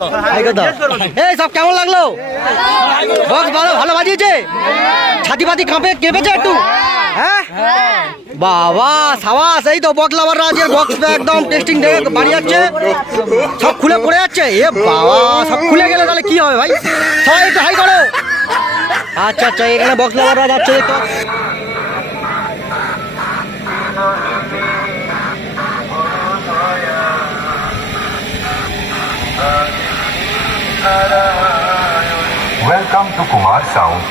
এই সব কেমন লাগলো? বক্স ভালো বাজিয়েছে? ছাতি পাতি কেঁপেছে একটু? হ্যাঁ বাবা সাবাস। এই তো বক্স লাভাররা আজকে বক্স একদম টেস্টিং দেখে বাড়ি যাচ্ছে, সব খুলে পড়ে যাচ্ছে। এ বাবা সব খুলে গেলে তাহলে কি হবে ভাই? সবাই একটু হাই করো। আচ্ছা আচ্ছা, এখানে বক্স লাভাররা যাচ্ছে দেখো। Welcome to Kumar Sound.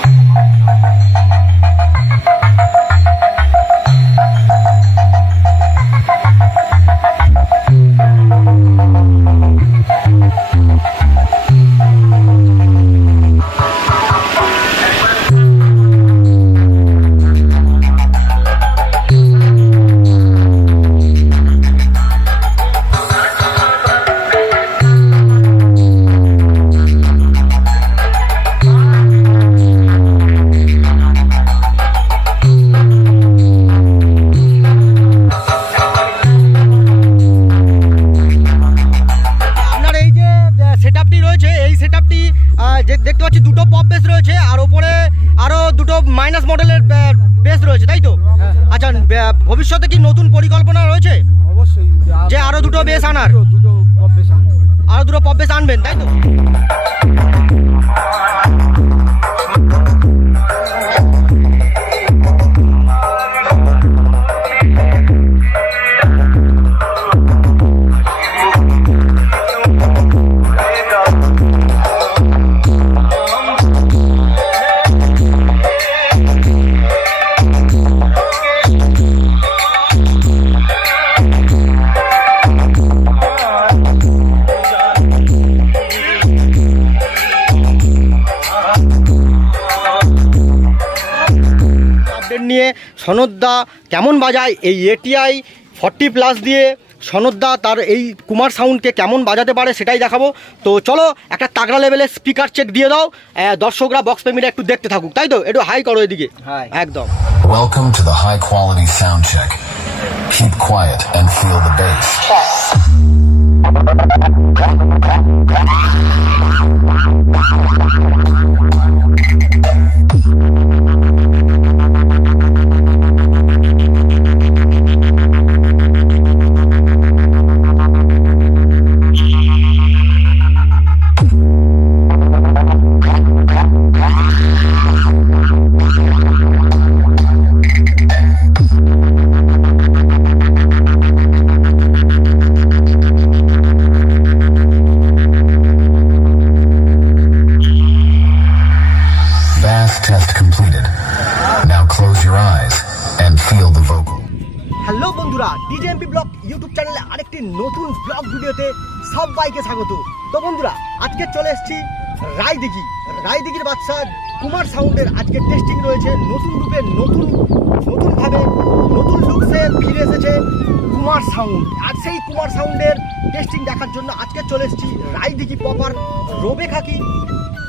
দেখতে পাচ্ছি দুটো পপ বেস রয়েছে আর ওপরে আরো দুটো মাইনাস মডেলের বেস রয়েছে, তাই তো? আচ্ছা, ভবিষ্যতে কি নতুন পরিকল্পনা রয়েছে? অবশ্যই, যে আরো দুটো বেস আনার, আরো দুটো পপ বেস আনবেন, তাই তো? নিয়ে সনদদা কেমন বাজায় এই এটিআই 40+ দিয়ে সনদদা তার এই কুমার সাউন্ডকে কেমন বাজাতে পারে সেটাই দেখাবো। তো চলো একটা তাগড়া লেভেলের স্পিকার চেক দিয়ে দাও, দর্শকরা বক্স প্রেমীরা একটু দেখতে থাকুক, তাই তো? একটু হাই করো এদিকে। একদম। Welcome to the high quality sound check. Keep quiet and feel the bass. Test completed. Now close your eyes and feel the vocal. Hello বন্ধুরা, ডিজেএমপি ব্লগ ইউটিউব চ্যানেলে আরেকটি নতুন ব্লগ ভিডিওতে সবাইকে স্বাগত। তো বন্ধুরা, আজকে চলে এসেছি রায়দিঘির বাদশা কুমার সাউন্ডের আজকে টেস্টিং রয়েছে। নতুন রূপে নতুনভাবে নতুন লুকসে ফিরে এসেছে কুমার সাউন্ড। আর সেই কুমার সাউন্ডের টেস্টিং দেখার জন্য আজকে চলে এসেছি রায়দিঘি প্রপার রোবেখাকি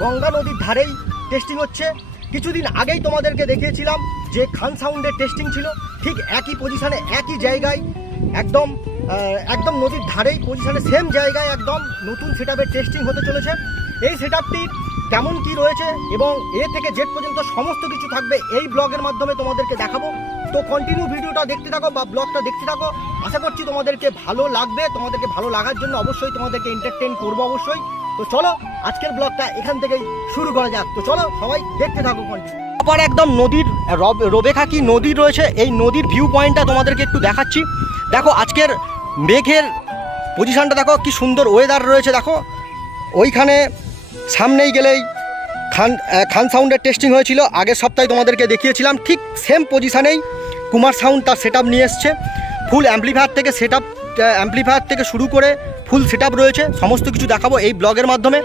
গঙ্গা নদীর ধারেই টেস্টিং হচ্ছে। কিছুদিন আগেই তোমাদেরকে দেখিয়েছিলাম যে খান সাউন্ডের টেস্টিং ছিল, ঠিক একই পজিশানে একই জায়গায় একদম নদীর ধারেই পজিশানে সেম জায়গায় একদম নতুন সেটআপের টেস্টিং হতে চলেছে। এই সেটআপটির কেমন কি রয়েছে এবং এ থেকে জেড পর্যন্ত সমস্ত কিছু থাকবে এই ব্লগের মাধ্যমে তোমাদেরকে দেখাবো। তো কন্টিনিউ ভিডিওটা দেখতে থাকো বা ব্লগটা দেখতে থাকো, আশা করছি তোমাদেরকে ভালো লাগবে। তোমাদেরকে ভালো লাগার জন্য অবশ্যই তোমাদেরকে এন্টারটেইন করবো অবশ্যই। তো চলো আজকের ব্লগটা এখান থেকেই শুরু করা যাক। তো চলো সবাই দেখতে থাকো কন্টিনিউ। আবার একদম নদীর রোবেখাকি নদী রয়েছে, এই নদীর ভিউ পয়েন্টটা তোমাদেরকে একটু দেখাচ্ছি। দেখো আজকের মেঘের পজিশানটা দেখো, কি সুন্দর ওয়েদার রয়েছে। দেখো ওইখানে সামনেই গেলেই খান সাউন্ডের টেস্টিং হয়েছিল, আগের সপ্তাহে তোমাদেরকে দেখিয়েছিলাম। ঠিক সেম পজিশানেই কুমার সাউন্ড তার সেটআপ নিয়ে এসছে। ফুল অ্যাম্প্লিফায়ার থেকে শুরু করে ফুল সেটআপ রয়েছে, সমস্ত কিছু দেখাবো এই ব্লগের মাধ্যমে।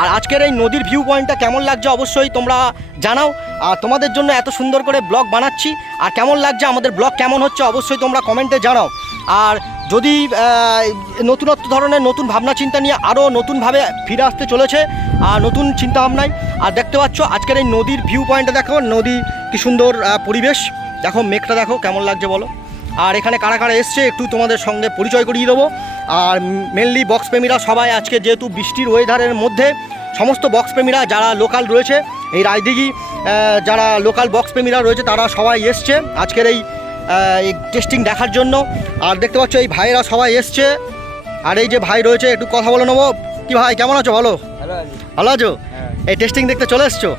আর আজকের এই নদীর ভিউ পয়েন্টটা কেমন লাগছে অবশ্যই তোমরা জানাও। আর তোমাদের জন্য এত সুন্দর করে ব্লগ বানাচ্ছি, আর কেমন লাগছে আমাদের ব্লগ কেমন হচ্ছে অবশ্যই তোমরা কমেন্টে জানাও। আর যদি নতুনত্ব ধরনের নতুন ভাবনা চিন্তা নিয়ে আরও নতুনভাবে ফিরে আসতে চলেছে আর নতুন চিন্তাভাবনায়। আর দেখতে পাচ্ছ আজকের এই নদীর ভিউ পয়েন্টটা দেখো, নদী কি সুন্দর পরিবেশ। দেখো মেঘটা দেখো কেমন লাগছে বলো। আর এখানে কারা কারা এসছে একটু তোমাদের সঙ্গে পরিচয় করিয়ে দেবো। আর মেনলি বক্স প্রেমীরা সবাই আজকে যেহেতু বৃষ্টির ওয়েদারের মধ্যে সমস্ত বক্স প্রেমীরা যারা লোকাল রয়েছে এই রায়দিঘি, যারা লোকাল বক্স প্রেমীরা রয়েছে তারা সবাই এসছে আজকের এই টেস্টিং দেখার জন্য। আর দেখতে পাচ্ছ এই ভাইয়েরা সবাই এসছে। আর এই যে ভাই রয়েছে একটু কথা বলে নেবো। কি ভাই কেমন আছো? ভালো ভালো আছো? এই টেস্টিং দেখতে চলে এসছো,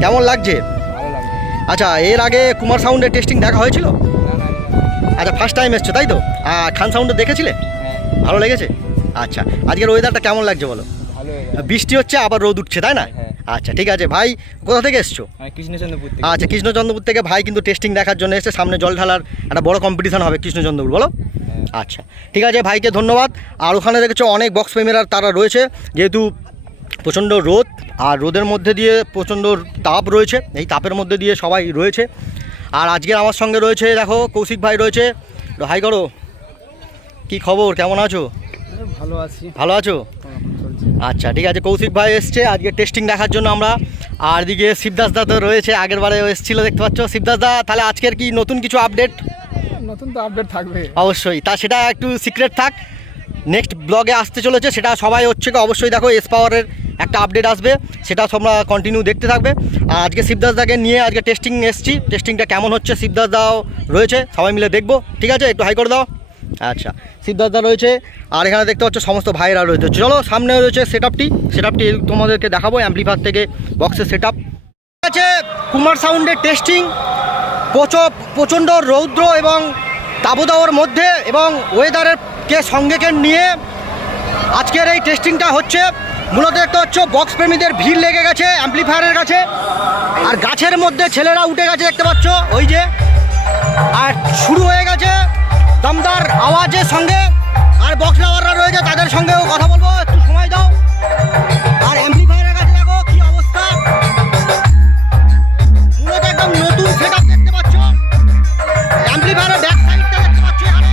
কেমন লাগছে? আচ্ছা, এর আগে কুমার সাউন্ডের টেস্টিং দেখা হয়েছিল? আচ্ছা, ফার্স্ট টাইম এসছো তাই তো? খান সাউন্ডে দেখেছিলে? ভালো লেগেছে? আচ্ছা, আজকের ওয়েদারটা কেমন লাগছে বলো? বৃষ্টি হচ্ছে আবার রোদ উঠছে তাই না? আচ্ছা ঠিক আছে। ভাই কোথা থেকে এসছো? কৃষ্ণচন্দ্রপুর। আচ্ছা, কৃষ্ণচন্দ্রপুর থেকে ভাই কিন্তু টেস্টিং দেখার জন্য এসছে। সামনে জল ঢালার একটা বড় কম্পিটিশন হবে কৃষ্ণচন্দ্রপুর, বলো? আচ্ছা ঠিক আছে, ভাইকে ধন্যবাদ। আর ওখানে দেখেছো অনেক বক্স প্রেমীরা তারা রয়েছে, যেহেতু প্রচণ্ড রোদ আর রোদের মধ্যে দিয়ে প্রচণ্ড তাপ রয়েছে, এই তাপের মধ্যে দিয়ে সবাই রয়েছে। আর আজকের আমার সঙ্গে রয়েছে দেখো কৌশিক ভাই রয়েছে। হাই করো, কি খবর, কেমন আছো? ভালো আছি। ভালো আছো? আচ্ছা ঠিক আছে, কৌশিক ভাই এসছে আজকে টেস্টিং দেখার জন্য আমরা। আর দিকে শিবদাস দা তো রয়েছে, আগের বারে এসেছিল দেখতে পাচ্ছ। শিবদাস দা, তাহলে আজকের কি নতুন কিছু আপডেট? নতুন তো আপডেট থাকবে অবশ্যই, তা সেটা একটু সিক্রেট থাক, নেক্সট ব্লগে আসতে চলেছে সেটা সবাই হচ্ছে অবশ্যই দেখো। এস পাওয়ারের একটা আপডেট আসবে, সেটা তোমরা কন্টিনিউ দেখতে থাকবে। আর আজকে শিবদাস দাকে নিয়ে আজকে টেস্টিং এসছি, টেস্টিংটা কেমন হচ্ছে শিবদাস দাও রয়েছে, সবাই মিলে দেখবো। ঠিক আছে, একটু হাই করে দাও। আচ্ছা, শিবদাস দা রয়েছে। আর এখানে দেখতে পাচ্ছ সমস্ত ভাইরা রয়েছে। চলো, সামনে রয়েছে সেটআপটি তোমাদেরকে দেখাবো, অ্যাম্পলিফায়ার থেকে বক্সের সেটআপ আছে। কুমার সাউন্ডের টেস্টিং প্রচণ্ড রৌদ্র এবং তাবদাওয়ার মধ্যে এবং ওয়েদারের সঙ্গে নিয়ে আজকের এই টেস্টিংটা হচ্ছে। মূলত দেখতে পাচ্ছ বক্স প্রেমীদের ভিড় লেগে গেছে অ্যাম্পলিফায়ারের কাছে। আর গাছের মধ্যে ছেলেরা উঠে গেছে দেখতে পাচ্ছ, ওই যে। আর শুরু হয়ে গেছে দমদার আওয়াজের সঙ্গে। আর বক্স লাভাররা রয়েছে, তাদের সঙ্গেও কথা বলবো, একটু সময় দাও। আর অ্যাম্পলিফায়ারের কাছে দেখো কি অবস্থা, মূলত একদম নতুন সেটআপ দেখতে পাচ্ছ। অ্যাম্পলিফায়ারের ব্যাক সাইডটা দেখতে পাচ্ছ এখানে।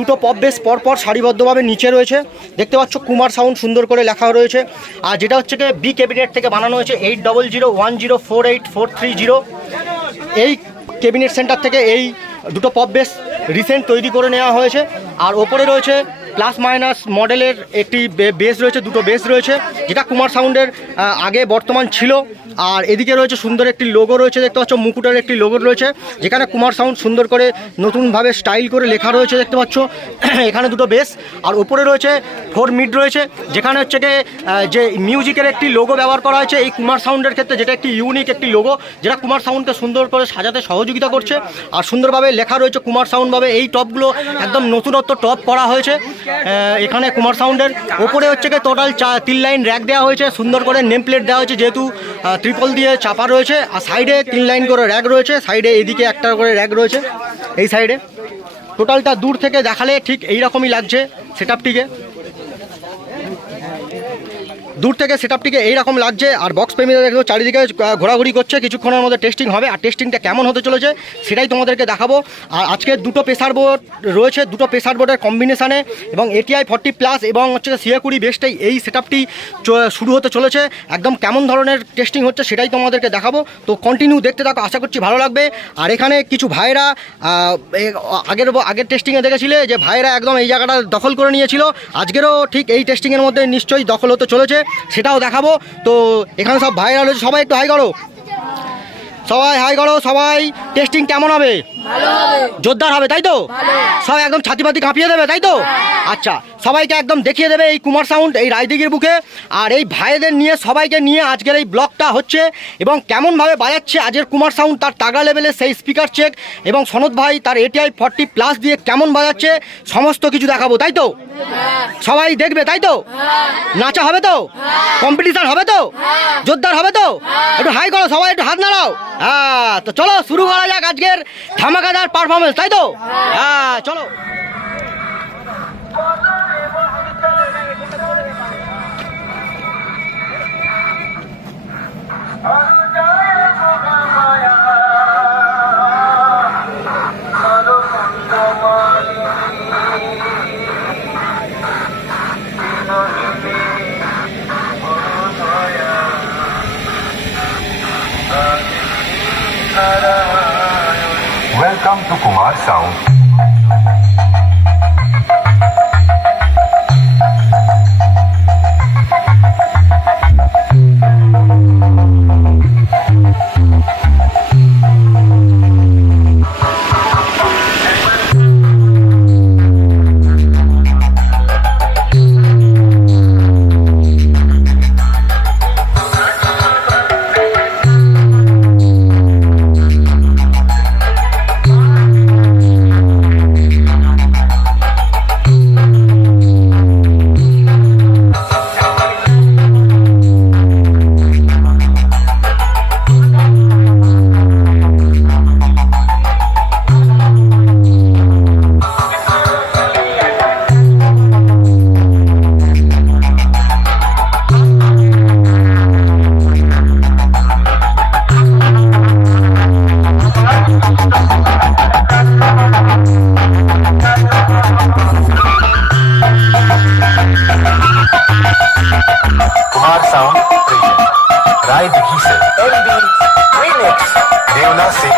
দুটো পপ বেস পরপর সারিবদ্ধভাবে নিচে রয়েছে দেখতে পাচ্ছ। কুমার সাউন্ড সুন্দর করে লেখা রয়েছে। আর যেটা হচ্ছে কি বি ক্যাবিনেট থেকে বানানো হয়েছে 8001048430। এই ক্যাবিনেট সেন্টার থেকে এই দুটো পপ বেস রিসেন্ট তৈরি করে নেওয়া হয়েছে। আর ওপরে রয়েছে প্লাস মাইনাস মডেলের একটি বেস রয়েছে, দুটো বেস রয়েছে, যেটা কুমার সাউন্ডের আগে বর্তমান ছিল। আর এদিকে রয়েছে সুন্দর একটি লোগো রয়েছে দেখতে পাচ্ছ, মুকুটের একটি লোগো রয়েছে, যেখানে কুমার সাউন্ড সুন্দর করে নতুনভাবে স্টাইল করে লেখা রয়েছে দেখতে পাচ্ছ। এখানে দুটো বেস। আর ওপরে রয়েছে 4 মিড রয়েছে, যেখানে হচ্ছে কি যে মিউজিকের একটি লোগো ব্যবহার করা হয়েছে এই কুমার সাউন্ডের ক্ষেত্রে, যেটা একটি ইউনিক একটি লোগো, যেটা কুমার সাউন্ডকে সুন্দর করে সাজাতে সহযোগিতা করছে। আর সুন্দরভাবে লেখা রয়েছে কুমার সাউন্ডভাবে। এই টপগুলো একদম নতুনত্ব টপ করা হয়েছে এখানে কুমার সাউন্ডের। ওপরে হচ্ছে কি টোটাল 3 লাইন র্যাক দেওয়া হয়েছে, সুন্দর করে নেম প্লেট দেওয়া হয়েছে, যেহেতু ট্রিপল দিয়ে চাপা রয়েছে। আর সাইডে 3 লাইন করে র্যাক রয়েছে, সাইডে এদিকে একটা করে র্যাক রয়েছে এই সাইডে। টোটালটা দূর থেকে দেখালে ঠিক এইরকমই লাগছে সেটআপটিকে, দূর থেকে সেটআপটিকে এইরকম লাগছে। আর বক্স প্রেমীরা দেখো চারিদিকে ঘোরাঘুরি করছে, কিছুক্ষণের মধ্যে টেস্টিং হবে। আর টেস্টিংটা কেমন হতে চলেছে সেটাই তোমাদেরকে দেখাবো। আর আজকে দুটো প্রেসার বোর্ড রয়েছে, দুটো প্রেসার বোর্ডের কম্বিনেশানে এবং ATI 40+ এবং হচ্ছে CA20 বেসটাই এই সেটআপটি শুরু হতে চলেছে। একদম কেমন ধরনের টেস্টিং হচ্ছে সেটাই তোমাদেরকে দেখাবো, তো কন্টিনিউ দেখতে থাকো, আশা করছি ভালো লাগবে। আর এখানে কিছু ভাইরা আগের টেস্টিংয়ে দেখেছিলে যে ভাইরা একদম এই জায়গাটা দখল করে নিয়েছিল, আজকেরও ঠিক এই টেস্টিংয়ের মধ্যে নিশ্চয়ই দখল হতে চলেছে, সেটাও দেখাবো। তো এখানে সব ভাইরা রয়েছে, সবাই একটু হাই করো, সবাই হাই করো। সবাই টেস্টিং কেমন হবে? জোরদার হবে তাই তো? সবাই একদম ছাতিপাতি কাঁপিয়ে দেবে তাই তো? আচ্ছা, সবাইকে একদম দেখিয়ে দেবে এই কুমার সাউন্ড এই রায়দিঘির বুকে। আর এই ভাইদের নিয়ে সবাইকে নিয়ে আজকের এই ব্লগটা হচ্ছে, এবং কেমনভাবে বাজাচ্ছে আজকের কুমার সাউন্ড তার তাগড়া লেভেলে সেই স্পিকার চেক, এবং সনদ ভাই তার ATI 40+ দিয়ে কেমন বাজাচ্ছে সমস্ত কিছু দেখাবো তাই তো? সবাই দেখবে তাই তো? নাচা হবে তো? কম্পিটিশন হবে তো? জোরদার হবে তো? একটু হাই করো সবাই, একটু হাত নাড়াও। হ্যাঁ, তো চলো শুরু করা যাক আজকের ধামাকাদার পারফরমেন্স তাই তো? হ্যাঁ চলো। Welcome to Kumar Sound. Kumar Sound present Rai Dighi se LD Remix Devna se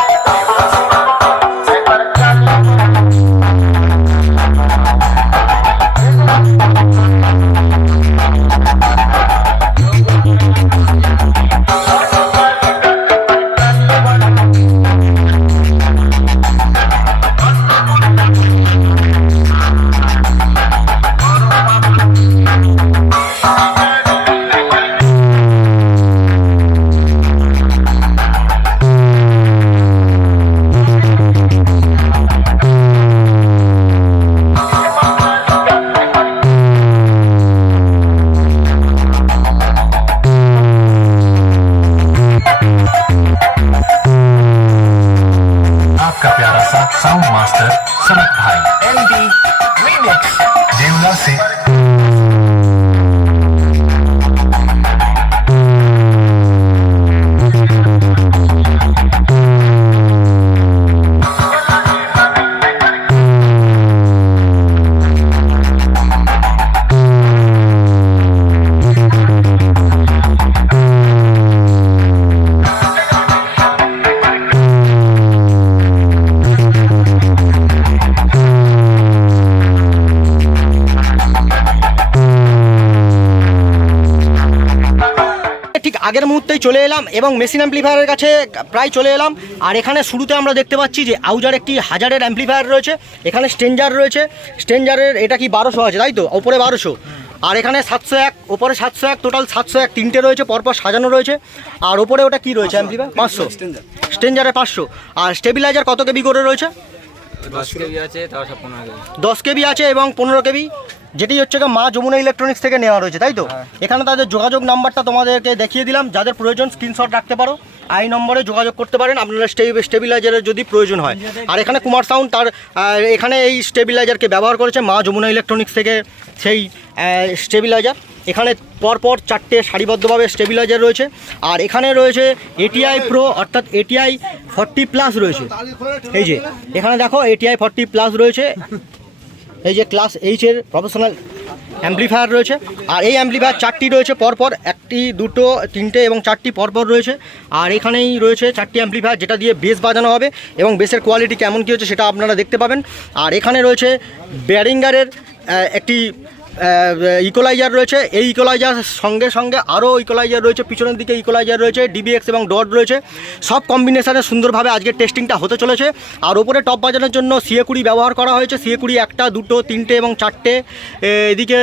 आपका प्यारा सा साउंड मास्टर सनत भाई LD Remix देवना से ঠিক আগের মুহূর্তেই চলে এলাম এবং মেশিন অ্যাম্পলিফায়ারের কাছে প্রায় চলে এলাম। আর এখানে শুরুতে আমরা দেখতে পাচ্ছি যে আউজার একটি 1000-এর অ্যাম্পলিফায়ার রয়েছে, এখানে স্টেঞ্জার রয়েছে, স্টেঞ্জারের এটা কি 1200 আছে তাই তো, ওপরে 1200, আর এখানে 701, ওপরে 701, টোটাল 701 তিনটে রয়েছে, পরপর সাজানো রয়েছে। আর ওপরে ওটা কি রয়েছে অ্যাম্পলিফায়ার 500, স্টেঞ্জারে 500। আর স্টেবিলাইজার কত কেবি করে রয়েছে? 10 কেবি আছে, তাও 15 কেবি। 10 কেবি আছে এবং 15 কেবি, যেটি হচ্ছে মা যমুনা ইলেকট্রনিক্স থেকে নেওয়া রয়েছে তাই তো। এখানে তাদের যোগাযোগ নাম্বারটা তোমাদেরকে দেখিয়ে দিলাম, যাদের প্রয়োজন স্ক্রিনশট রাখতে পারো, এই নম্বরে যোগাযোগ করতে পারেন আপনারা স্টেবিলাইজারের যদি প্রয়োজন হয়। আর এখানে কুমার সাউন্ড তার এখানে এই স্টেবিলাইজারকে ব্যবহার করেছে মা যমুনা ইলেকট্রনিক্স থেকে সেই স্টেবিলাইজার। এখানে পরপর 4টে সারিবদ্ধভাবে স্টেবিলাইজার রয়েছে। আর এখানে রয়েছে ATI প্রো অর্থাৎ ATI 40+ রয়েছে। এই যে এখানে দেখো ATI 40+ রয়েছে, এই যে ক্লাস এইচের প্রফেশনাল অ্যাম্পলিফায়ার রয়েছে। আর এই অ্যাম্পলিফায়ার 4টি রয়েছে পরপর, 1টি 2টো 3টে এবং 4টি পরপর রয়েছে। আর এখানেই রয়েছে 4টি অ্যাম্পলিফায়ার যেটা দিয়ে বেস বাজানো হবে এবং বেসের কোয়ালিটি কেমন কী হচ্ছে সেটা আপনারা দেখতে পাবেন। আর এখানে রয়েছে ব্যারিঙ্গারের একটি ইকোলাইজার রয়েছে। এই ইকোলাইজার সঙ্গে সঙ্গে আরও ইকোলাইজার রয়েছে, পিছনের দিকে ইকোলাইজার রয়েছে, DBX এবং ডট রয়েছে। সব কম্বিনেশানে সুন্দরভাবে আজকে টেস্টিংটা হতে চলেছে। আর ওপরে টপ বাজানোর জন্য CA20 ব্যবহার করা হয়েছে। CA20 1টা 2টো 3টে এবং 4টে, এদিকে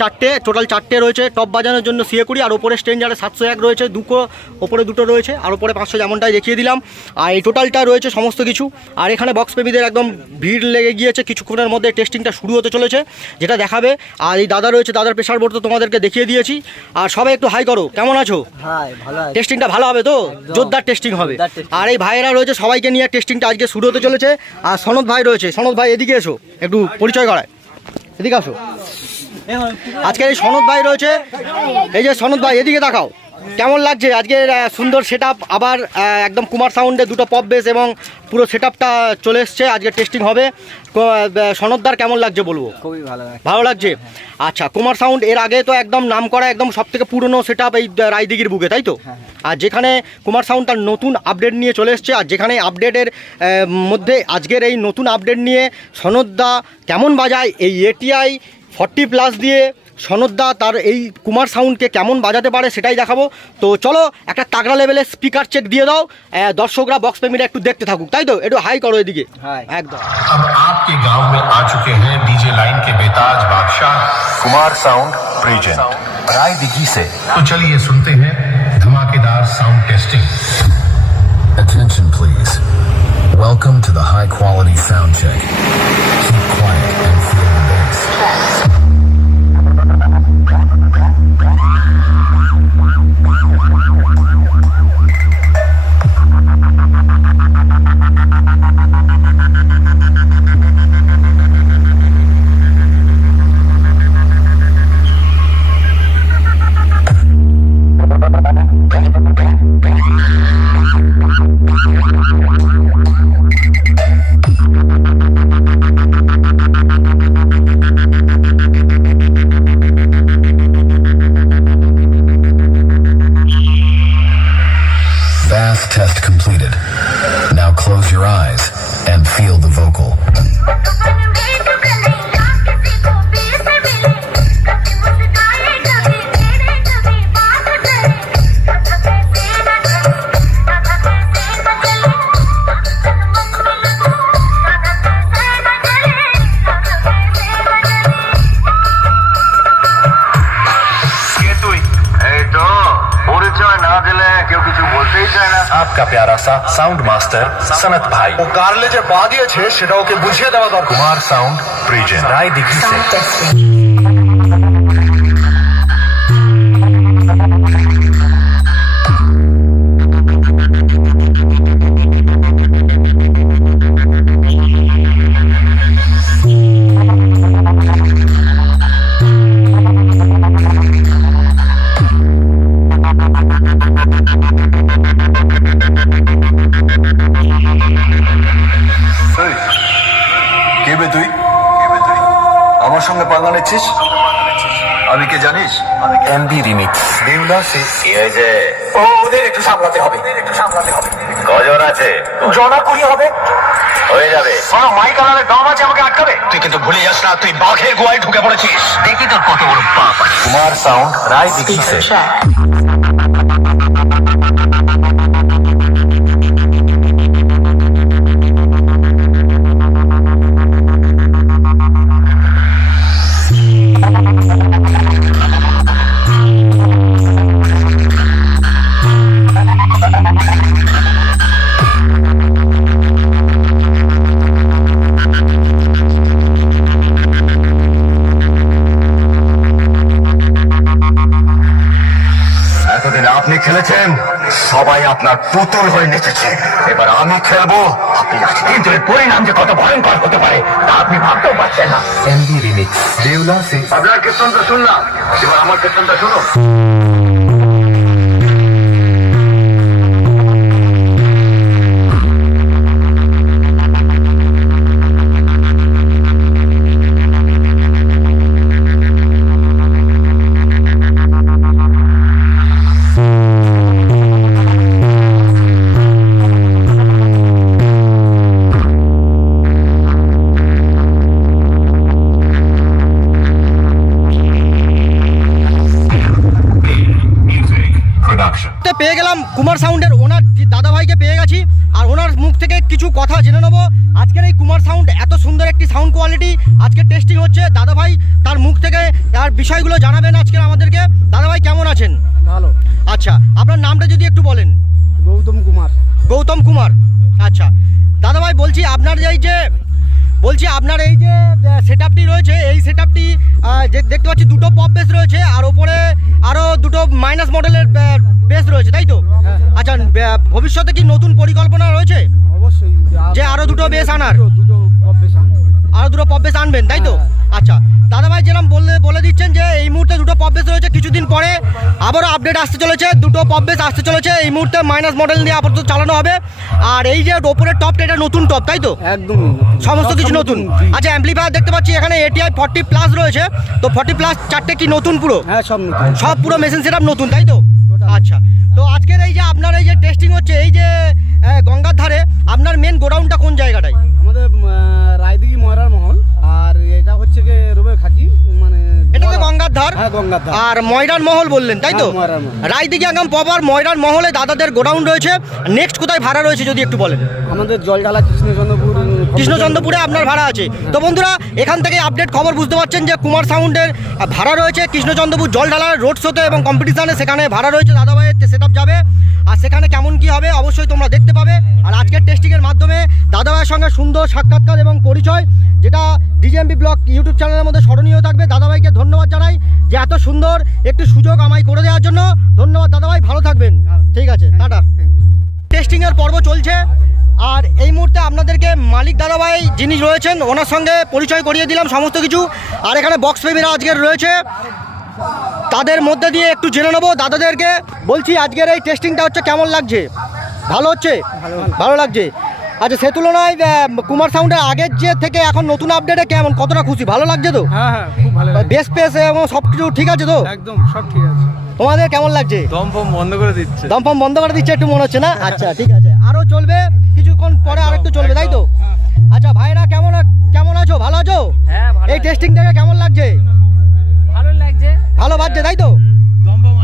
4টে, টোটাল 4টে রয়েছে টপ বাজানোর জন্য CA20। আর ওপরে স্টেঞ্জারে 701 রয়েছে, ওপরে 2টো রয়েছে, আর ওপরে 500 যেমনটাই দেখিয়ে দিলাম। আর এই টোটালটা রয়েছে সমস্ত কিছু। আর এখানে বক্স প্রেমীদের একদম ভিড় লেগে গিয়েছে, কিছুক্ষণের মধ্যে টেস্টিংটা শুরু হতে চলেছে, যেটা দেখাবে। আর এই দাদা রয়েছে, দাদার প্রেশার বোর্ড তো তোমাদেরকে দেখিয়ে দিয়েছি। আর সবাই একটু হাই করো, কেমন আছো? টেস্টিংটা ভালো হবে তো, জোরদার টেস্টিং হবে। আর এই ভাইয়েরা রয়েছে, সবাইকে নিয়ে টেস্টিংটা আজকে শুরু হতে চলেছে। আর সনদ ভাই রয়েছে, সনদ ভাই এদিকে এসো, একটু পরিচয় করায়, এদিকে আসো। আজকে এই সনদ ভাই রয়েছে, এই যে সনদ ভাই এদিকে দেখাও, কেমন লাগছে আজকের সুন্দর সেট আবার একদম কুমার সাউন্ডে দুটো পপ বেস এবং পুরো সেট চলে এসছে, আজকে টেস্টিং হবে। সনদদার কেমন লাগছে বলবো? খুবই ভালো লাগে। ভালো লাগছে। আচ্ছা, কুমার সাউন্ড এর আগে তো একদম নাম করা একদম সব থেকে পুরনো সেট এই রায়দিঘির বুকে, তাই তো? আর যেখানে কুমার সাউন্ড তার নতুন আপডেট নিয়ে চলে এসছে, আর যেখানে আপডেটের মধ্যে আজকের এই নতুন আপডেট নিয়ে সনদদা কেমন বাজায় এই ATI 40+ দিয়ে সনদদা তার এই কুমার সাউন্ডকে কেমন বাজাতে পারে সেটাই দেখাবো। তো চলো একটা তাগড়া লেভেলের স্পিকার চেক দিয়ে দাও, দর্শকরা বক্স প্রেমীরা একটু দেখতে থাকুক, তাই তো? একটু হাই করো এদিকে। একদম। अब आपके गांव में आ चुके हैं डीजे लाइन के बेताज बादशाह कुमार साउंड प्रेजेंट रायदिघी से। तो चलिए सुनते हैं धमाकेदार sound testing. Attention please. Welcome to the high quality sound check. Keep quiet and feel the bass. Bass test completed. Now close your eyes and feel the vocal. आपका प्यारा सा साउंड मास्टर सनत भाई ও গার্লে যে পা দিয়েছে সেটা ওকে বুঝিয়ে দেওয়া দরকার। कुमार साउंड प्रेजेंट रायदिघी से। কে বে তুই? আমার সঙ্গে পাঙ্গা নিচ্ছিস? আমি কে জানিস? एमबी रिमिक्स বিমলা সে কি হয়েছে? ওদের একটু সামলাতে হবে। কজন আছে? জনা কুড়ি হবে। হয়ে যাবে। কোনো মাইক আলারে দম আছে আমাকে আটকাবে? তুই কিন্তু ভুলে যাস না তুই বাঘের গোয়ায় ঢুকে পড়েছিস। দেখি তোর কত বড় পাপ আছে। कुमार साउंड रायदिघी से। এতদিন আপনি খেলেছেন, সবাই আপনার পুতুল হয়ে নেচেছে। এবার আমি খেলবো, আপনি নাচেন। কিন্তু এর পরিণাম যে কত ভয়ঙ্কর হতে পারে তা আপনি ভাবতেও পারছেন না। एमबी रिमिक्स দেউলা সে আপনার কীর্তনটা শুনলাম, এবার আমার কীর্তনটা শুনো। পেয়ে গেলাম কুমার সাউন্ডের ওনার দাদা ভাইকে পেয়ে গেছি, আর ওনার মুখ থেকে কিছু কথা জেনে নেবো। আজকের এই কুমার সাউন্ড এত সুন্দর একটি সাউন্ড কোয়ালিটি আজকে টেস্টিং হচ্ছে, দাদা ভাই তার মুখ থেকে তার বিষয়গুলো জানাবেন আজকে আমাদেরকে। দাদা ভাই কেমন আছেন? ভালো। আচ্ছা, আপনার নামটা যদি একটু বলেন। গৌতম কুমার। গৌতম কুমার। আচ্ছা দাদা ভাই, বলছি আপনার এই যে সেটআপটি রয়েছে, এই সেটআপটি দেখতে পাচ্ছি দুটো পপ বেস রয়েছে, আর ওপরে আরো দুটো মাইনাস মডেলের বেস রয়েছে, তাই তো? আচ্ছা, ভবিষ্যতে কি নতুন পরিকল্পনা রয়েছে? অবশ্যই যে আরো দুটো বেস আনার? দুটো পপ বেস আনবো। আরো দুটো পপ বেস আনবেন, তাই তো? আচ্ছা, দাদাভাই যেরকম বলে দিচ্ছেন যে এই মুহূর্তে দুটো পপ বেস রয়েছে, কিছুদিন পরে আবারও আপডেট আসতে চলেছে, দুটো পপ বেস আসতে চলেছে। এই মুহূর্তে মাইনাস মডেল নিয়ে আপাতত চালানো হবে। আর এই যে ওপরের টপটা, এটা নতুন টপ, তাই তো? একদমই সমস্ত কিছু নতুন। আচ্ছা, অ্যাম্পলিফায়ার দেখতে পাচ্ছি এখানে ATI 40+ রয়েছে, তো 40+ চারটে কি নতুন পুরো? হ্যাঁ, সব নতুন। সব পুরো মেশিন সেটআপ নতুন, তাই তো? আচ্ছা, তো আজকের এই যে আপনার এই যে টেস্টিং হচ্ছে এই যে গঙ্গার ধারে, আপনার মেন গোডাউনটা কোন জায়গাটায়? আমাদের রায়দিঘি ময়রার মহল, আর এটা হচ্ছে কি রুবে খাঁচি, মানে এটা তো গঙ্গার ধার। হ্যাঁ, গঙ্গার ধার। আর ময়রান মহল বললেন, তাই তো? হ্যাঁ, ময়রান মহল। রায়দিঘি আগাম পবার ময়রান মহলে দাদাদের গোডাউন রয়েছে। নেক্সট কোথায় ভাড়া রয়েছে যদি একটু বলেন? আমাদের জলঢালা কৃষ্ণচন্দ্রপুর। কৃষ্ণচন্দ্রপুরে আপনার ভাড়া আছে। তো বন্ধুরা, এখান থেকে আপডেট খবর বুঝতে পারছেন যে কুমার সাউন্ডের ভাড়া রয়েছে কৃষ্ণচন্দ্রপুর জলঢালার রোড শোতে এবং কম্পিটিশানে, সেখানে ভাড়া রয়েছে। দাদাভাইয়ের সেটআপ যাবে, আর সেখানে কেমন কি হবে অবশ্যই তোমরা দেখতে পাবে। আর আজকের টেস্টিংয়ের মাধ্যমে দাদাভাইয়ের সঙ্গে সুন্দর সাক্ষাৎকার এবং পরিচয়, যেটা ডিজেএমপি ব্লগ ইউটিউব চ্যানেলের মধ্যে স্মরণীয় থাকবে। দাদাভাইকে ধন্যবাদ জানাই যে এত সুন্দর একটি সুযোগ আমায় করে দেওয়ার জন্য। ধন্যবাদ দাদাভাই, ভালো থাকবেন। ঠিক আছে, টাটা। টেস্টিংয়ের পর্ব চলছে, আর এই মুহূর্তে আপনাদেরকে মালিক দাদাভাই যিনি রয়েছেন ওনার সঙ্গে পরিচয় করিয়ে দিলাম সমস্ত কিছু। আর এখানে বক্স প্রেমীরা আজকের রয়েছে, তাদের মধ্যে দিয়ে একটু জেনে নেবো দাদাদেরকে। বলছি, আজকের এই টেস্টিংটা হচ্ছে কেমন লাগছে? ভালো হচ্ছে? ভালো লাগছে। আচ্ছা, সে তুলনায় কুমার সাউন্ডের আগের যে থেকে এখন নতুন আপডেটে কেমন, কতটা খুশি? ভালো লাগছে তো? হ্যাঁ, খুব ভালো। বেস পেস এবং সব কিছু ঠিক আছে তো? একদম সব ঠিক আছে। তোমাদের কেমন লাগছে? দম ফম বন্ধ করে দিচ্ছে। দম ফম বন্ধ করে দিচ্ছে একটু মনে হচ্ছে না? আচ্ছা, ঠিক আছে, আরও চলবে কিছুক্ষণ পরে, আরেকটু চলবে, তাই তো? আচ্ছা ভাইরা, কেমন আছো? ভালো আছো? হ্যাঁ, ভালো। এই টেস্টিং দেখে কেমন লাগছে? ভালো লাগছে। ভালো বাজছে, তাই তো? দমদম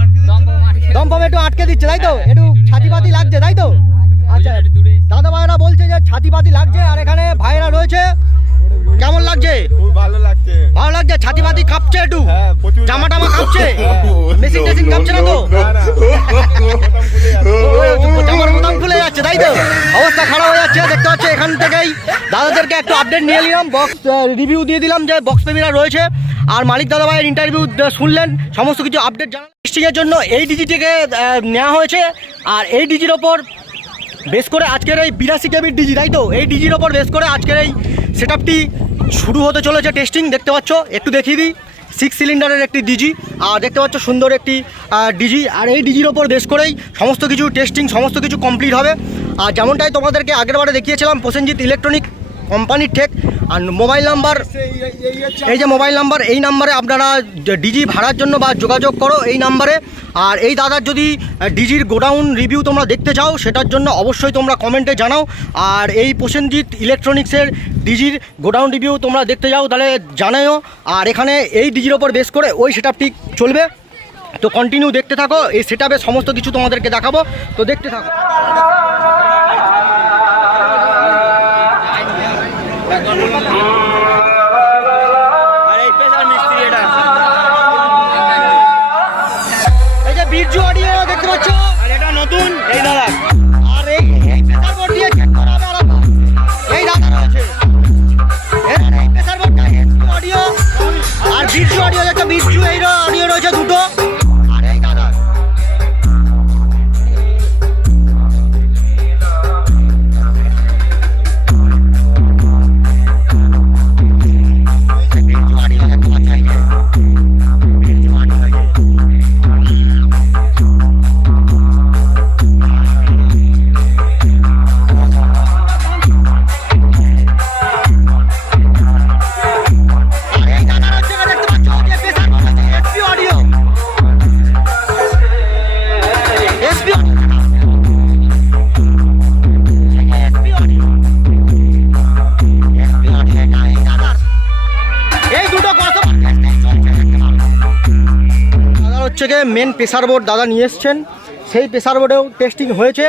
দমফম একটু আটকে দিচ্ছে, তাই তো? একটু ছাতিপাতি লাগছে, তাই তো? আচ্ছা, দাদা ভাইরা বলছে যে ছাতিপাতি লাগছে। আর এখানে ভাইরা রয়েছে, কেমন লাগছে? খুব ভালো লাগছে। ভালো লাগছে। ছাতিপাতি কাঁপছে একটু, জামা টামা কাঁপছে, মেশিন টেশিন কাঁপছে না তো? জামার বোতাম খুলে যাচ্ছে, তাই তো? অবস্থা খারাপ হয়ে যাচ্ছে দেখতে পাচ্ছি। এখান থেকেই দাদাদেরকে একটু আপডেট নিয়ে নিলাম, বক্স রিভিউ দিয়ে দিলাম যে বক্স প্রেমীরা রয়েছে। আর মালিক দাদা ভাইয়ের ইন্টারভিউ শুনলেন, সমস্ত কিছু আপডেট জানালেন। টেস্টিংয়ের জন্য এই ডিজিটিকে নেওয়া হয়েছে, আর এই ডিজির ওপর বেস করে আজকের এই 82 কেবির ডিজি, তাই তো? এই ডিজির ওপর বেস করে আজকের এই সেটআপটি শুরু হতে চলেছে। টেস্টিং দেখতে পাচ্ছ, একটু দেখিয়ে দিই। 6 সিলিন্ডারের একটি ডিজি, আর দেখতে পাচ্ছ সুন্দর একটি ডিজি। আর এই ডিজির ওপর বেস করেই সমস্ত কিছু টেস্টিং, সমস্ত কিছু কমপ্লিট হবে। আর যেমনটাই তোমাদেরকে আগেরবারে দেখিয়েছিলাম, প্রসেনজিৎ ইলেকট্রনিক কোম্পানির ঠেক। আর মোবাইল নাম্বার, এই যে মোবাইল নাম্বার, এই নাম্বারে আপনারা ডিজি ভাড়ার জন্য বা যোগাযোগ করো এই নাম্বারে। আর এই দাদার যদি ডিজির গোডাউন রিভিউ তোমরা দেখতে চাও, সেটার জন্য অবশ্যই তোমরা কমেন্টে জানাও। আর এই প্রসেনজিৎ ইলেকট্রনিক্সের ডিজির গোডাউন রিভিউ তোমরা দেখতে যাও, তাহলে জানাও। আর এখানে এই ডিজির ওপর বেস করে ওই সেটআপটি চলবে। তো কন্টিনিউ দেখতে থাকো, এই সেটআপের সমস্ত কিছু তোমাদেরকে দেখাবো, তো দেখতে থাকো। এই যে বিরজু অডিও দেখতে পাচ্ছ, আর এটা নতুন এই দাদা। আর এই প্রেসার বোর্ড দিয়ে চেক করা হবে আলাদা, এই দাদা রয়েছে। এই প্রেসার বোর্ডটা অডিও আর বিরজু অডিও, একটা বিরজু এই অডিও রয়েছে দুটো। আর এই দাদা মেন প্রেসার বোর্ড দাদা নিয়ে এসছেন, সেই প্রেসার বোর্ডেও টেস্টিং হয়েছে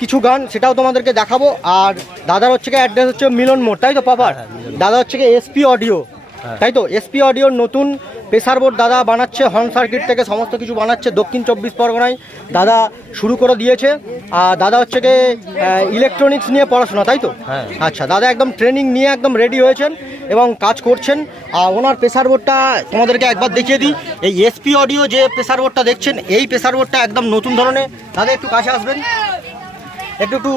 কিছু গান, সেটাও তোমাদেরকে দেখাবো। আর দাদার হচ্ছে কি অ্যাড্রেস হচ্ছে মিলন মোড়, তাই তো পাপার? দাদা হচ্ছে কি এসপি অডিও, তাই তো? এসপি অডিওর নতুন প্রেসার বোর্ড দাদা বানাচ্ছে, হর্ন সার্কিট থেকে সমস্ত কিছু বানাচ্ছে। দক্ষিণ 24 পরগনায় দাদা শুরু করে দিয়েছে। আর দাদা হচ্ছে কি ইলেকট্রনিক্স নিয়ে পড়াশোনা, তাই তো? আচ্ছা, দাদা একদম ট্রেনিং নিয়ে একদম রেডি হয়েছেন এবং কাজ করছেন। আর ওনার প্রেসার বোর্ডটা তোমাদেরকে একবার দেখিয়ে দিই। এই এসপি অডিও যে প্রেসার বোর্ডটা দেখছেন, এই প্রেসার বোর্ডটা একদম নতুন ধরনের। দাদা একটু কাছে আসবেন। একটু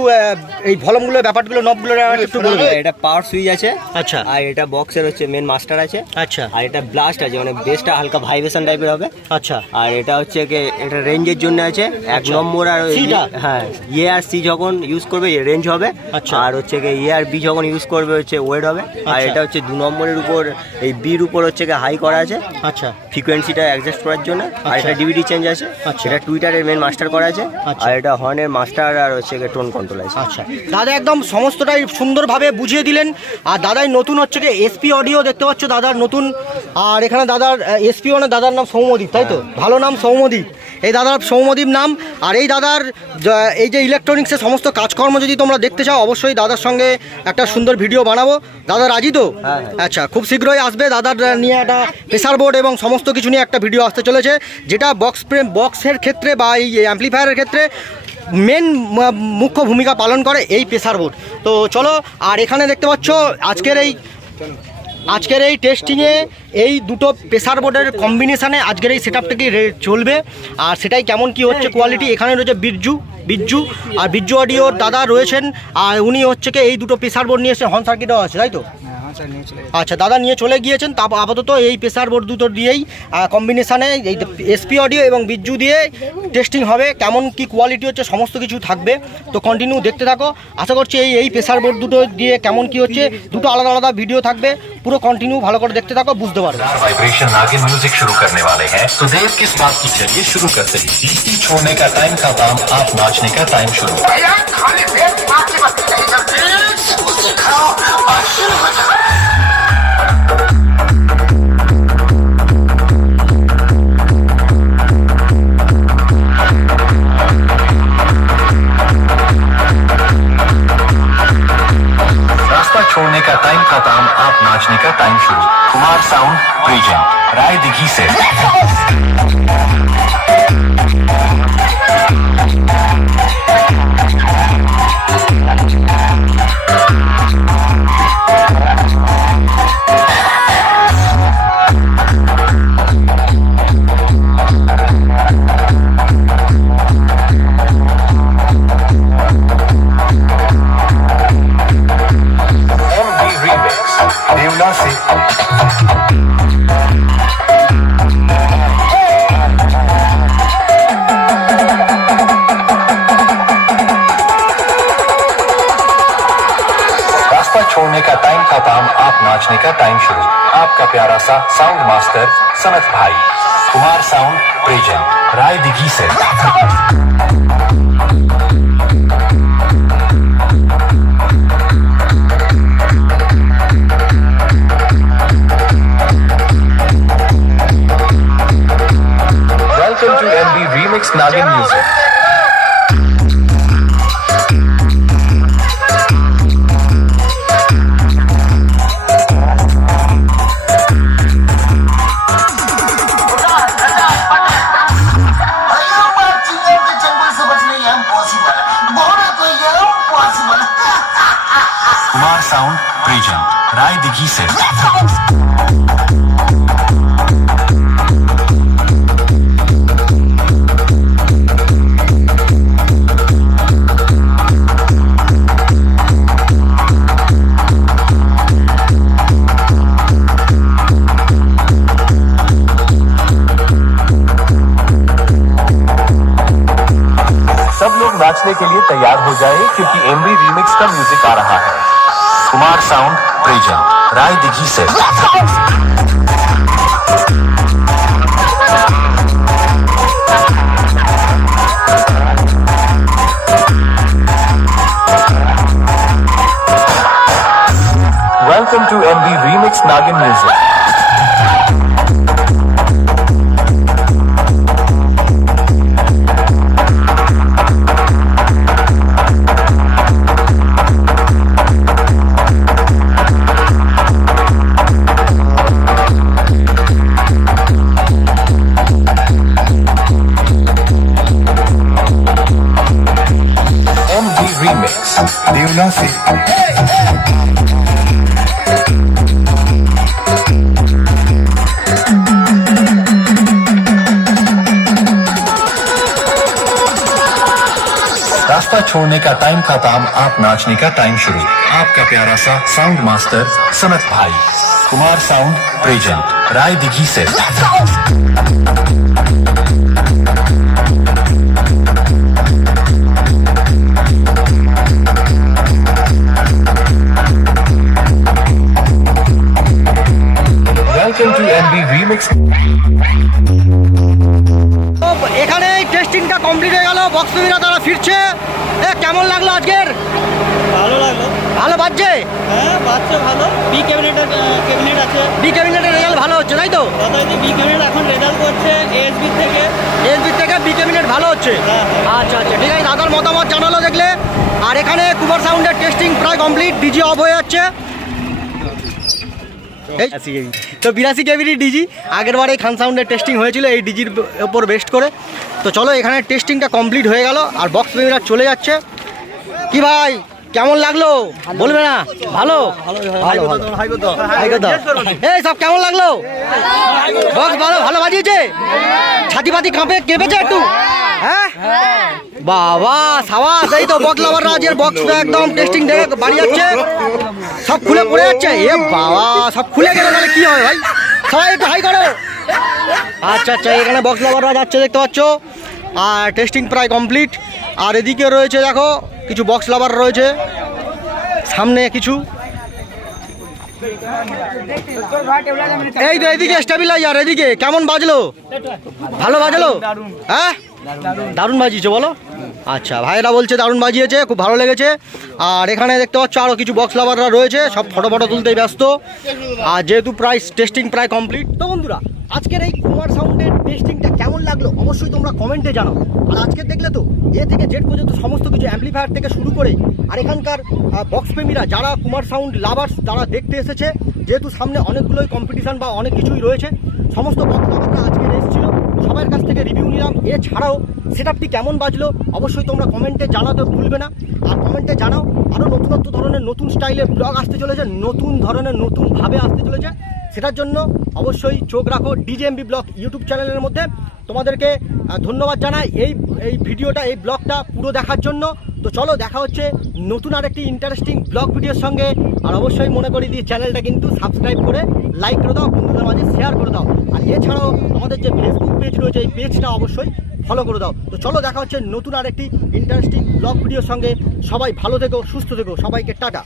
এই ভলমগুলো ব্যাপারগুলো নবগুলো একটু বলে দিন। এটা পাওয়ার সুইচ আছে, আচ্ছা আর এটা বক্সের হচ্ছে মেন মাস্টার আছে, আচ্ছা আর এটা ব্লাস্ট আছে, মানে বেসটা হালকা ভাইব্রেশন টাইপের হবে। আচ্ছা আর এটা হচ্ছে কি এটা রেঞ্জের জন্য আছে 1 নম্বর, আর C-টা? হ্যাঁ এ আর সি যখন ইউজ করবে রেঞ্জ হবে, আচ্ছা। আর হচ্ছে কি এ আর বি যখন ইউজ করবে হচ্ছে ওয়েট হবে। আর আচ্ছা। এটা হচ্ছে 2 নম্বরের উপর এই বির উপর হচ্ছে কি হাই করা আছে আচ্ছা ফ্রিকোয়েন্সিটা অ্যাডজাস্ট করার জন্য। আর আচ্ছা। এটা ডিভিডি চেঞ্জ আছে, আচ্ছা। এটা টুইটারের মেন মাস্টার করা আছে, আচ্ছা। আর এটা হর্নের মাস্টার আর হচ্ছে কি টোন কন্ট্রোল আছে। আচ্ছা দাদা একদম সমস্তটাই সুন্দরভাবে বুঝিয়ে দিলেন। আর দাদাই নতুন হচ্ছে কি এসপি অডিও দেখতে পাচ্ছ দাদার নতুন। আর এখানে দাদার এসপি মানে দাদার নাম সৌম্যদীপ, তাই তো? ভালো নাম সৌম্যদীপ, এই দাদার সৌম্যদীপ নাম। আর এই দাদার এই যে ইলেকট্রনিক্সের সমস্ত কাজকর্ম যদি তোমরা দেখতে চাও অবশ্যই দাদার সঙ্গে একটা সুন্দর ভিডিও বানাবো। দাদা রাজি তো? হ্যাঁ। আচ্ছা খুব শীঘ্রই আসবে দাদার নিয়ে একটা প্রেসার বোর্ড এবং সমস্ত কিছু নিয়ে একটা ভিডিও আসতে চলেছে, যেটা বক্সের ক্ষেত্রে বা এই অ্যাম্পলিফায়ারের ক্ষেত্রে মেন মুখ্য ভূমিকা পালন করে এই প্রেসার বোর্ড। তো চলো, আর এখানে দেখতে পাচ্ছ আজকের এই টেস্টিংয়ে এই দুটো প্রেসার বোর্ডের কম্বিনেশানে আজকের এই সেটআপটাকে চলবে। আর সেটাই কেমন কি হচ্ছে কোয়ালিটি। এখানে রয়েছে বিজ্জু আর বিজ্জু অডিওর দাদা রয়েছেন, আর উনি হচ্ছে কি এই দুটো প্রেসার বোর্ড নিয়ে এসে হর্ন সার্কিটও আছে, তাই তো? আচ্ছা দাদা নিয়ে চলে গিয়েছেন। তা আপাতত এই প্রেসার বোর্ড দুটো দিয়েই কম্বিনেশানে এই এসপি অডিও এবং বিজ্জু দিয়ে টেস্টিং হবে। কেমন কি কোয়ালিটি হচ্ছে সমস্ত কিছু থাকবে, তো কন্টিনিউ দেখতে থাকো। আশা করছি এই প্রেসার বোর্ড দুটো দিয়ে কেমন কি হচ্ছে দুটো আলাদা আলাদা ভিডিও থাকবে, পুরো কন্টিনিউ ভালো করে দেখতে থাকো, বুঝতে পারবে। वाइब्रेशन नागिन म्यूजिक शुरू करने वाले हैं, तो देर किस बात की, चलिए शुरू करते हैं। डीसी छोड़ने का टाइम खत्म, आप नाचने का टाइम शुरू। रास्ता छोड़ने का टाइम खत्म, आप नाचने का टाइम शुरू। Kumar sound present Raidighi से। MV Remix देवला से। रास्ता छोड़ने का टाइम खत्म, आप नाचने का टाइम शुरू। आपका प्यारा सा साउंड मास्टर सनत भाई, Kumar sound present Raidighi से। Welcome to MB Remix Nagin Music. Kumar sound present Raidighi से। सब लोग नाचने के लिए तैयार हो जाए, क्योंकि एमवी रीमिक्स का म्यूजिक आ रहा है। Kumar sound present Raidighi से। Welcome to MB Remix Nagin Music. MB Remix देवला से। रास्ता रास्ता छोड़ने का टाइम खत्म, आप नाचने का टाइम शुरू। आपका प्यारा सा साउंड मास्टर सनत भाई, Kumar sound present, Raidighi से। Welcome to NB Remix. তো এখানে টেস্টিংটা কমপ্লিট হয়ে গেল, বক্স বেবিরা তারা ফিরছে। কেমন লাগলো আজকের? ভালো লাগলো। ভালো বাজছে? হ্যাঁ বাচ্চা ভালো। বি ক্যাবিনেট আছে। বি ক্যাবিনেটের রেজাল্ট ভালো হচ্ছে তাই তো? কথা হচ্ছে বি ক্যাবিনেট এখন রেজাল্ট করছে এএসবি থেকে। এসবি থেকে বি ক্যাবিনেট ভালো হচ্ছে। হ্যাঁ। আচ্ছা আচ্ছা, ঠিক আছে, দাদার মতামত জানালো দেখলে। আর এখানে কুমার সাউন্ডের টেস্টিং প্রায় কমপ্লিট, ডিজি অফ হয়ে যাচ্ছে। এই তো 82 কেবির ডিজি আগের বারে খান সাউন্ডের টেস্টিং হয়েছিল এই ডিজির ওপর বেস্ট করে। তো চলো এখানে টেস্টিংটা কমপ্লিট হয়ে গেল আর বক্স বেবিরা চলে যাচ্ছে। কি ভাই কেমন লাগলো বলবে না? ভালো ভালো এই সব কেমন লাগলো? বক্স ভালো ভালো বাজিয়েছে? ছাতি পাতি কেঁপেছে একটু? হ্যাঁ বাবা সাবাস, এই তো বক্স লাভাররা আজকের বক্স একদম টেস্টিং দেখে বাড়ি যাচ্ছে, সব খুলে পড়ে যাচ্ছে। এ বাবা সব খুলে গেল, তাহলে কি হয় ভাই? সবাই একটু হাই করো। আচ্ছা আচ্ছা, এখানে বক্স লাভাররা যাচ্ছে দেখতে পাচ্ছ, আর টেস্টিং প্রায় কমপ্লিট। আর এদিকে রয়েছে দেখো কিছু বক্স লাভার রয়েছে, সামনে কিছু, এই তো এদিকে স্টেবিলাইজার। এদিকে কেমন বাজলো? ভালো বাজলো? হ্যাঁ দারুণ বাজিয়েছে বলো? আচ্ছা, ভাইরা বলছে দারুণ বাজিয়েছে, খুব ভালো লেগেছে। আর এখানে দেখতে পাচ্ছ আরও কিছু বক্স লাভাররা রয়েছে, সব ফটো তুলতেই ব্যস্ত। আর যেহেতু প্রায় টেস্টিং প্রায় কমপ্লিট, তো বন্ধুরা আজকের এই কুমার সাউন্ডের টেস্টিংটা কেমন লাগলো অবশ্যই তোমরা কমেন্টে জানাও। আর আজকে দেখলে তো এ থেকে জেড পর্যন্ত সমস্ত কিছু অ্যাম্পলিফায়ার থেকে শুরু করে, আর এখানকার বক্স প্রেমীরা যারা কুমার সাউন্ড লাভার্স তারা দেখতে এসেছে, যেহেতু সামনে অনেকগুলোই কম্পিটিশান বা অনেক কিছুই রয়েছে, সমস্ত বক্স লাভাররা আজকে এসেছিল, সবার কাছ থেকে রিভিউ নিলাম। এছাড়াও সেটআপটি কেমন বাজলো অবশ্যই তোমরা কমেন্টে জানাতে ভুলবে না। আর কমেন্টে জানাও আরও নতুনত্ব ধরনের নতুন স্টাইলের ব্লগ আসতে চলেছে, নতুন ধরনের নতুনভাবে আসতে চলেছে, সেটার জন্য অবশ্যই চোখ রাখো ডিজেএমবি ব্লগ ইউটিউব চ্যানেলের মধ্যে। তোমাদেরকে ধন্যবাদ জানাই এই ভিডিওটা, এই ব্লগটা পুরো দেখার জন্য। তো চলো দেখা হচ্ছে নতুন আরেকটি ইন্টারেস্টিং ব্লগ ভিডিওর সঙ্গে। আর অবশ্যই মনে করি দিয়ে চ্যানেলটা কিন্তু সাবস্ক্রাইব করে লাইক করে দাও, বন্ধুদের মাঝে শেয়ার করে দাও। আর এছাড়াও আমাদের যে ফেসবুক পেজ রয়েছে এই পেজটা অবশ্যই ফলো করে দাও। তো চলো দেখা হচ্ছে নতুন আরেকটি ইন্টারেস্টিং ব্লগ ভিডিওর সঙ্গে। সবাই ভালো থেকো, সুস্থ থেকো, সবাইকে টাটা।